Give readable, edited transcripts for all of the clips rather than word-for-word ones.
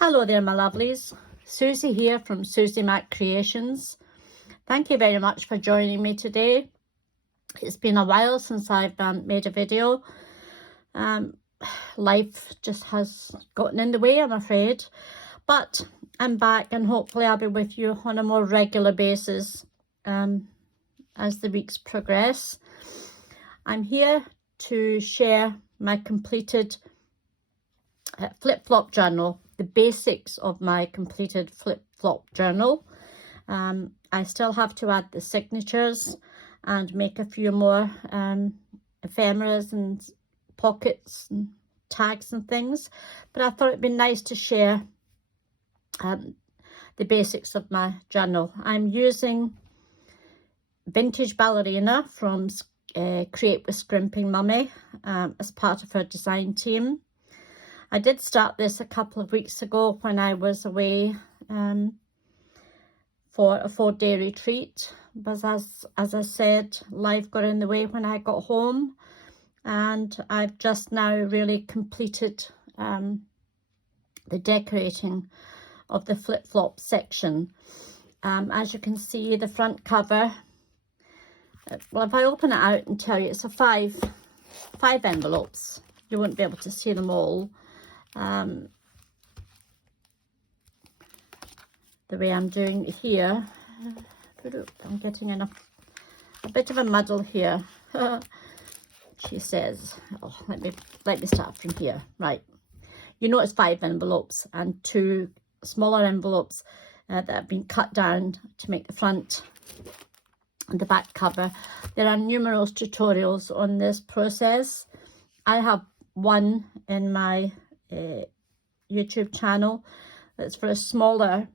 Hello there, my lovelies. Susie here from Susie Mac Creations. Thank you very much for joining me today. It's been a while since I've made a video. Life just has gotten in the way, I'm afraid. But I'm back and hopefully I'll be with you on a more regular basis as the weeks progress. I'm here to share my completed flip-flop journal, the basics of my completed flip-flop journal. I still have to add the signatures and make a few more ephemeras and pockets and tags and things, but I thought it'd be nice to share the basics of my journal. I'm using vintage ballerina from Createwithscrimpingmommy as part of her design team. I did start this a couple of weeks ago when I was away for a 4-day retreat, but as I said, life got in the way when I got home, and I've just now really completed the decorating of the flip-flop section. As you can see, the front cover, well, if I open it out and tell you, it's a five envelopes. You won't be able to see them all. The way I'm doing it here, I'm getting a bit of a muddle here. She says, oh, let me start from here. Right, you know, it's 5 envelopes and 2 smaller envelopes that have been cut down to make the front and the back cover. There are numerous tutorials on this process. I have one in my YouTube channel that's for a smaller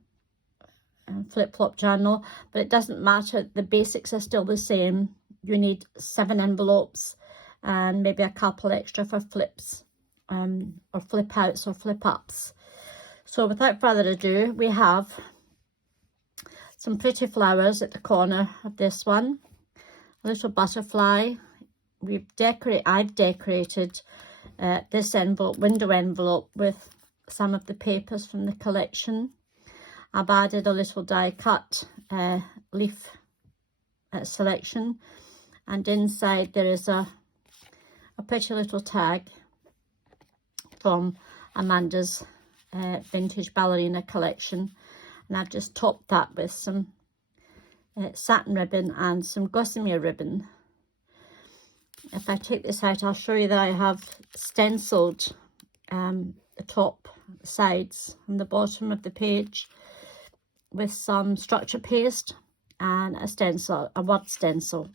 flip-flop journal, but it doesn't matter, the basics are still the same. You need 7 envelopes and maybe a couple extra for flips or flip outs or flip ups. So without further ado, we have some pretty flowers at the corner of this one, a little butterfly. I've decorated this window envelope with some of the papers from the collection. I've added a little die cut leaf selection, and inside there is a pretty little tag from Amanda's vintage ballerina collection, and I've just topped that with some satin ribbon and some gossamer ribbon. If I take this out, I'll show you that I have stenciled the top, sides and the bottom of the page with some structure paste and a stencil, a word stencil.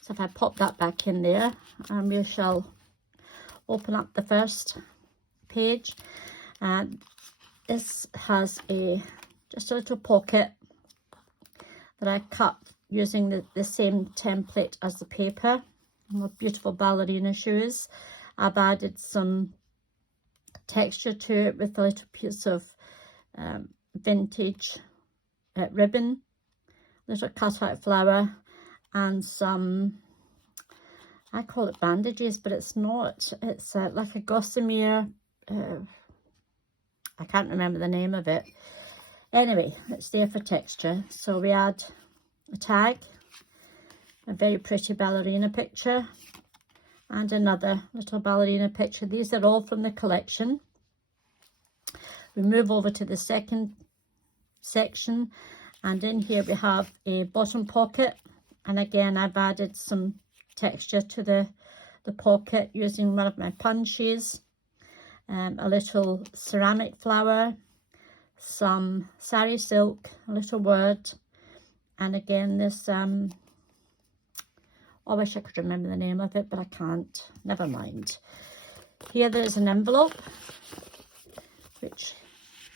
So if I pop that back in there, and we shall open up the first page. And this has just a little pocket that I cut using the same template as the paper with beautiful ballerina shoes. I've added some texture to it with a little piece of vintage ribbon, little cutout flower, and some, I call it bandages, but it's not. It's like a gossamer, I can't remember the name of it. Anyway, it's there for texture. So we add a tag, a very pretty ballerina picture, and another little ballerina picture. These are all from the collection. We move over to the second section, and in here we have a bottom pocket, and again I've added some texture to the pocket using one of my punches, a little ceramic flower, some sari silk, a little word, and again this I wish I could remember the name of it, but I can't. Never mind. Here there's an envelope, which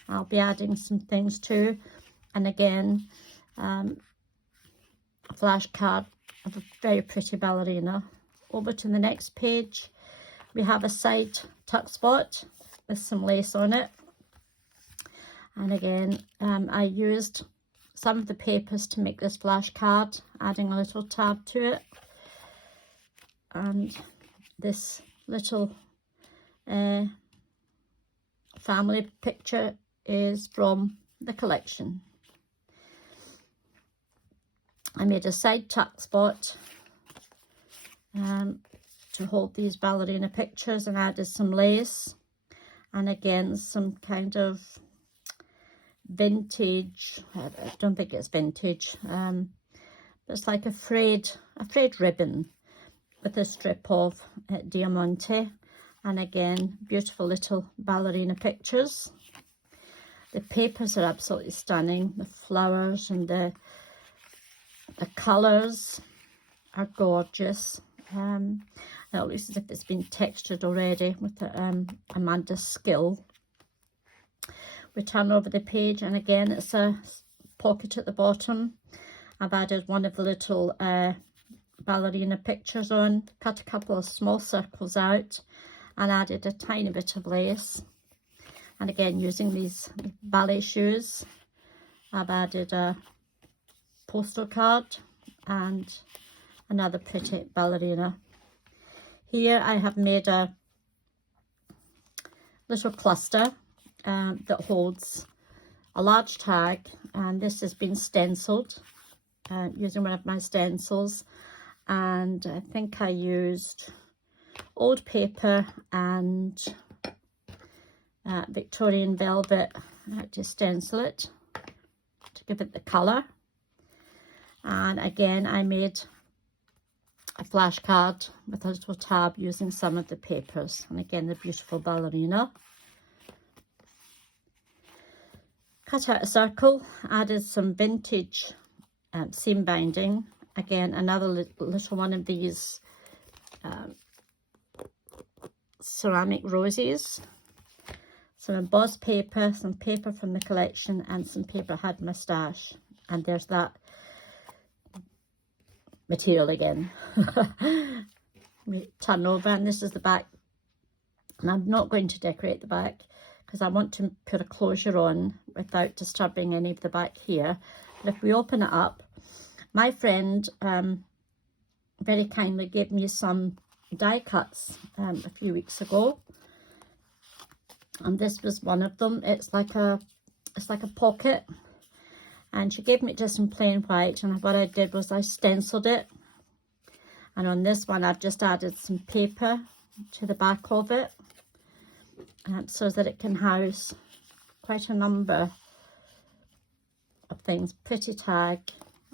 I'll be adding some things to. And again, a flashcard of a very pretty ballerina. Over to the next page, we have a side tuck spot with some lace on it. And again, I used some of the papers to make this flashcard, adding a little tab to it. And this little family picture is from the collection. I made a side tuck spot to hold these ballerina pictures, and added some lace, and again some kind of vintage, I don't think it's vintage, but it's like a frayed ribbon with a strip of diamante, and again beautiful little ballerina pictures. The papers are absolutely stunning. The flowers and the colours are gorgeous. It looks as if it's been textured already with the, Amanda's skill. We turn over the page, and again it's a pocket at the bottom. I've added one of the little ballerina pictures on, cut a couple of small circles out, and added a tiny bit of lace. And again, using these ballet shoes, I've added a postal card and another pretty ballerina. Here I have made a little cluster that holds a large tag, and this has been stenciled using one of my stencils, and I think I used old paper and Victorian velvet to stencil it to give it the colour. And again I made a flashcard with a little tab using some of the papers, and again the beautiful ballerina. Cut out a circle, added some vintage seam binding, again another little one of these ceramic roses, some embossed paper, some paper from the collection, and some paper I had in my stash. And there's that material again. We turn over, and this is the back, and I'm not going to decorate the back because I want to put a closure on without disturbing any of the back here. But if we open it up, my friend very kindly gave me some die cuts a few weeks ago, and this was one of them. It's like a pocket, and she gave me just in plain white, and what I did was I stenciled it, and on this one I've just added some paper to the back of it so that it can house quite a number of things. Pretty tag,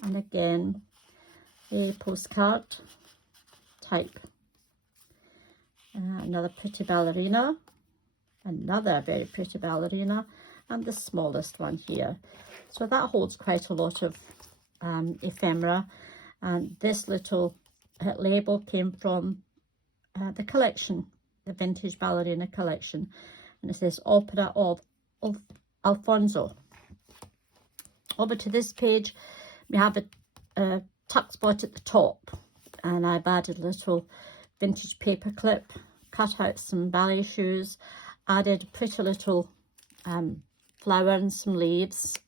and again a postcard type, another pretty ballerina, another very pretty ballerina, and the smallest one here. So that holds quite a lot of ephemera, and this little label came from the collection, the vintage ballerina collection, and it says Opera of Alfonso. Over to this page, we have a tuck spot at the top, and I've added a little vintage paper clip, cut out some ballet shoes, added a pretty little flower and some leaves,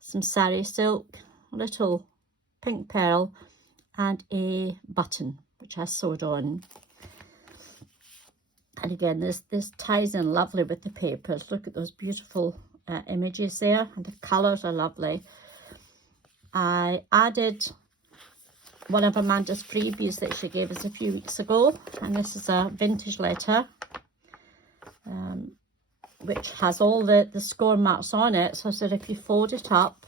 some sari silk, a little pink pearl, and a button which I sewed on. And again, this ties in lovely with the papers. Look at those beautiful images there, and the colours are lovely. I added one of Amanda's freebies that she gave us a few weeks ago, and this is a vintage letter which has all the score marks on it, so that if you fold it up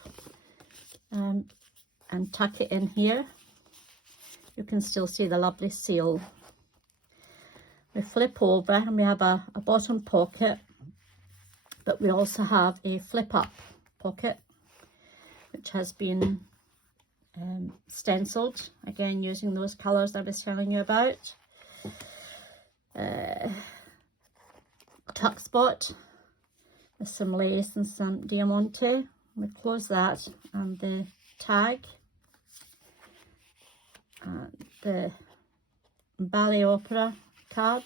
and tuck it in here, you can still see the lovely seal. We flip over and we have a bottom pocket, but we also have a flip up pocket which has been stenciled, again using those colours I was telling you about. Tuck spot with some lace and some diamante. We close that, and the tag, the ballet opera card,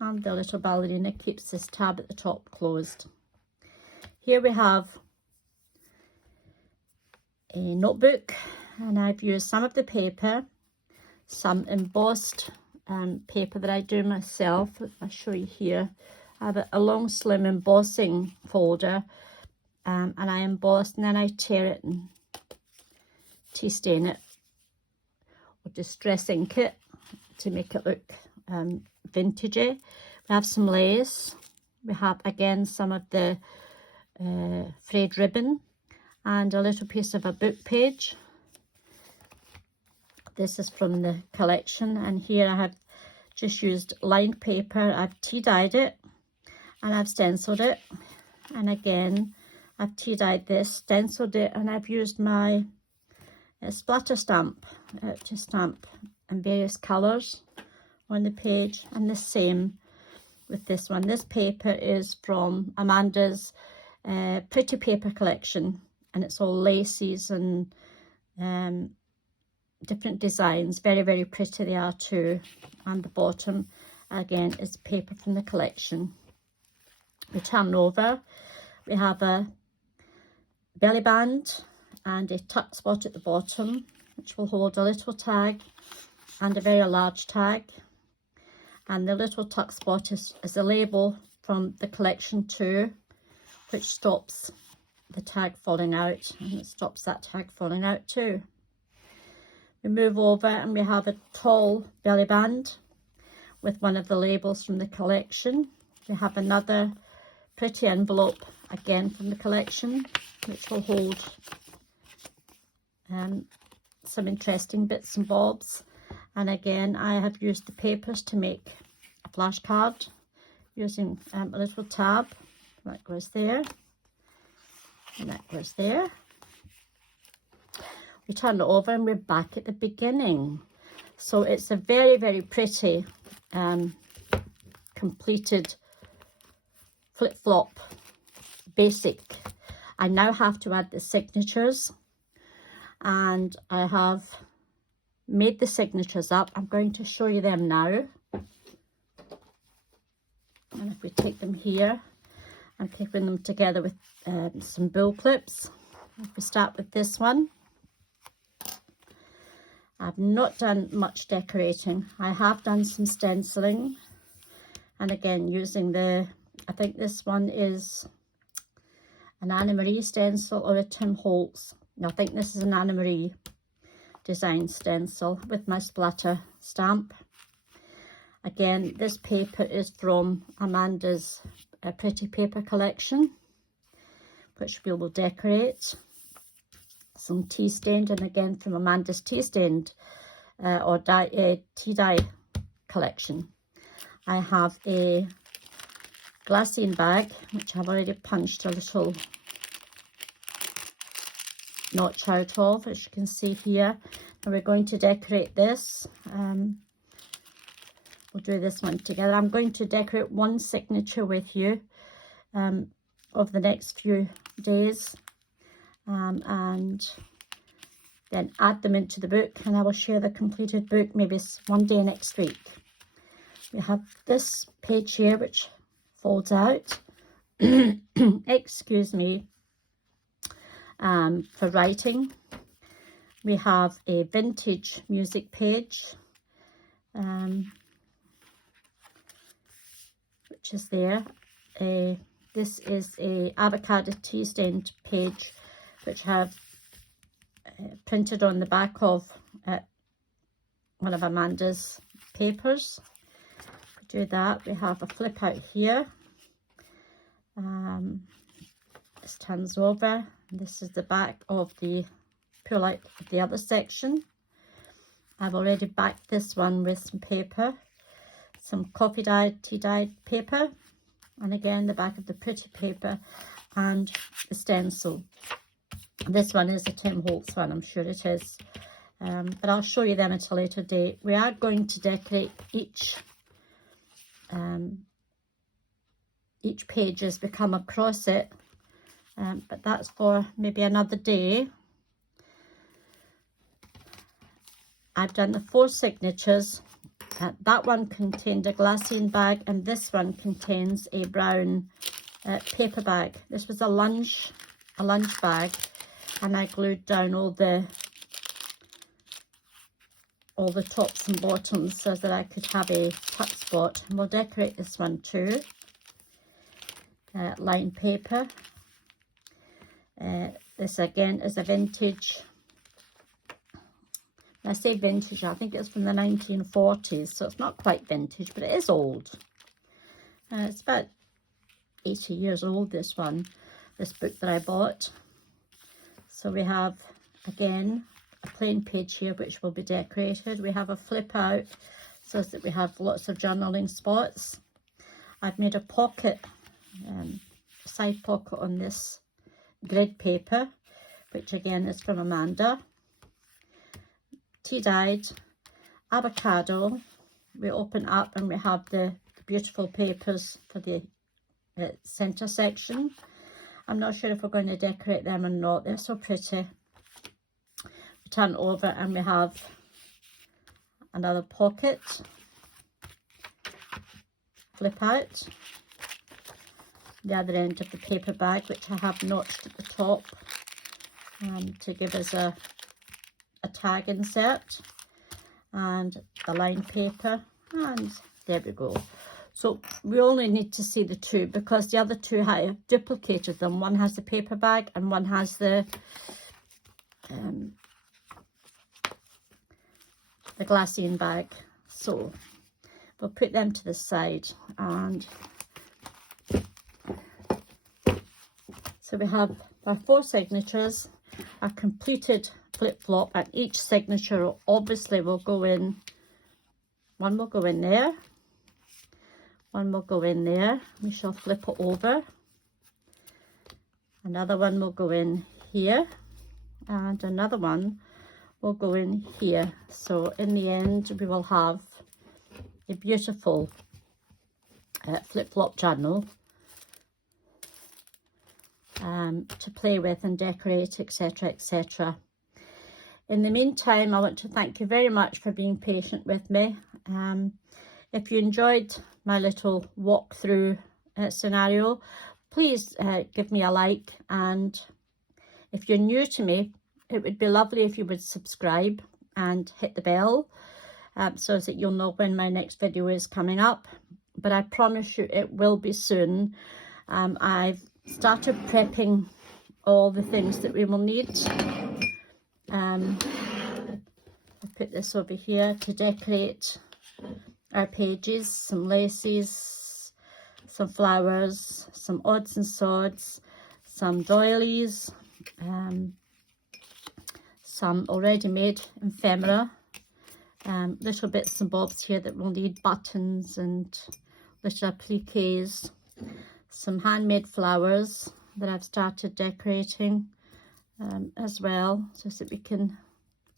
and the little ballerina keeps this tab at the top closed. Here we have a notebook, and I've used some of the paper, some embossed paper that I do myself. I'll show you here. have a long slim embossing folder, and I emboss and then I tear it and tea stain it or distress ink it to make it look vintagey. We have some lace. We have again some of the frayed ribbon and a little piece of a book page. This is from the collection, and here I have just used lined paper. I've tea dyed it and I've stenciled it, and again I've tea dyed this, stenciled it, and I've used my splatter stamp to stamp in various colours on the page. And the same with this one. This paper is from Amanda's Pretty Paper collection, and it's all laces and different designs. Very, very pretty they are too. And the bottom again is paper from the collection. We turn over, we have a belly band and a tuck spot at the bottom, which will hold a little tag and a very large tag. And the little tuck spot is a label from the collection too, which stops the tag falling out, and it stops that tag falling out too. We move over and we have a tall belly band with one of the labels from the collection. We have another pretty envelope again from the collection, which will hold some interesting bits and bobs. And again, I have used the papers to make a flashcard using a little tab. That goes there, and that goes there. We turn it over and we're back at the beginning. So it's a very, very pretty completed flip-flop basic. I now have to add the signatures, and I have made the signatures up. I'm going to show you them now. And if we take them here, I'm keeping them together with some bull clips. If we start with this one, I've not done much decorating. I have done some stenciling, and again using the, I think this one is an Anna Marie stencil or a Tim Holtz. I think this is an Anna Marie design stencil with my splatter stamp. Again, this paper is from Amanda's Pretty Paper collection, which we will decorate. Some tea stained, and again from Amanda's tea stained or tea dye collection. I have a glassine bag, which I've already punched a little notch out of, as you can see here. And we're going to decorate this. We'll do this one together. I'm going to decorate one signature with you over the next few days, and then add them into the book, and I will share the completed book maybe one day next week. We have this page here which folds out, excuse me, for writing. We have a vintage music page, which is there. This is a avocado tea stained page, which I have printed on the back of one of Amanda's papers. We do that. We have a flip out here. This turns over. This is the back of the pull out of the other section. I've already backed this one with some paper, some coffee dyed, tea dyed paper, and again the back of the pretty paper and the stencil. This one is a Tim Holtz one, I'm sure it is, but I'll show you them at a later date. We are going to decorate each page as we come across it, but that's for maybe another day. I've done the 4 signatures. That one contained a glassine bag, and this one contains a brown paper bag. This was a lunch bag, and I glued down all the tops and bottoms so that I could have a tuck spot. And we'll decorate this one too. lined paper. This again is a vintage. When I say vintage, I think it's from the 1940s, so it's not quite vintage, but it is old. It's about 80 years old, this one, this book that I bought. So we have, again, a plain page here which will be decorated. We have a flip out so that we have lots of journaling spots. I've made a pocket, side pocket on this grid paper, which again is from Amanda. Tea-dyed avocado. We open up and we have the beautiful papers for the centre section. I'm not sure if we're going to decorate them or not. They're so pretty. We turn over and we have another pocket. Flip out. The other end of the paper bag, which I have notched at the top to give us a tag insert, and the lined paper, and there we go. So we only need to see the two because the other two I have duplicated them. One has the paper bag and one has the glassine bag. So we'll put them to the side, and so we have our 4 signatures, a completed flip-flop, and each signature obviously will go in. One will go in there, one will go in there. We shall flip it over. Another one will go in here, and another one will go in here. So in the end we will have a beautiful flip-flop journal to play with and decorate, etc, etc. In the meantime, I want to thank you very much for being patient with me. If you enjoyed my little walkthrough scenario, please give me a like, and if you're new to me, it would be lovely if you would subscribe and hit the bell so that you'll know when my next video is coming up. But I promise you it will be soon. I've started prepping all the things that we will need. I'll put this over here to decorate our pages, some laces, some flowers, some odds and sods, some doilies, some already made ephemera, little bits and bobs here that will need buttons and little appliques, some handmade flowers that I've started decorating as well, so that we can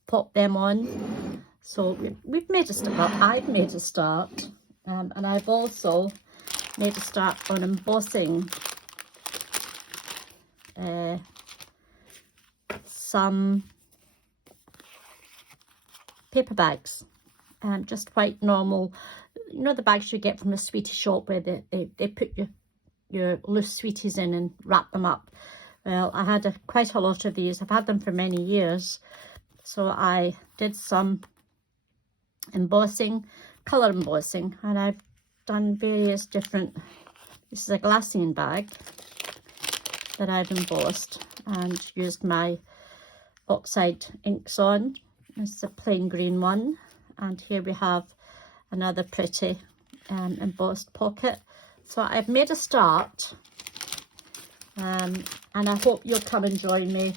pop them on. So we've made a start. Well, I've made a start, and I've also made a start on embossing some paper bags, just white normal, you know, the bags you get from a sweetie shop where they put your loose sweeties in and wrap them up. Well, I had quite a lot of these. I've had them for many years, so I did some embossing, colour embossing, and I've done various different. This is a glassine bag that I've embossed and used my oxide inks on. This is a plain green one, and here we have another pretty embossed pocket. So I've made a start, and I hope you'll come and join me.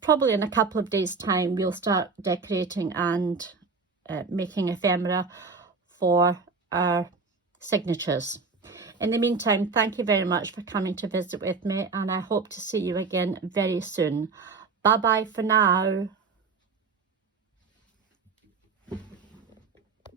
Probably in a couple of days' time we'll start decorating and making ephemera for our signatures. In the meantime, thank you very much for coming to visit with me, and I hope to see you again very soon. Bye bye for now.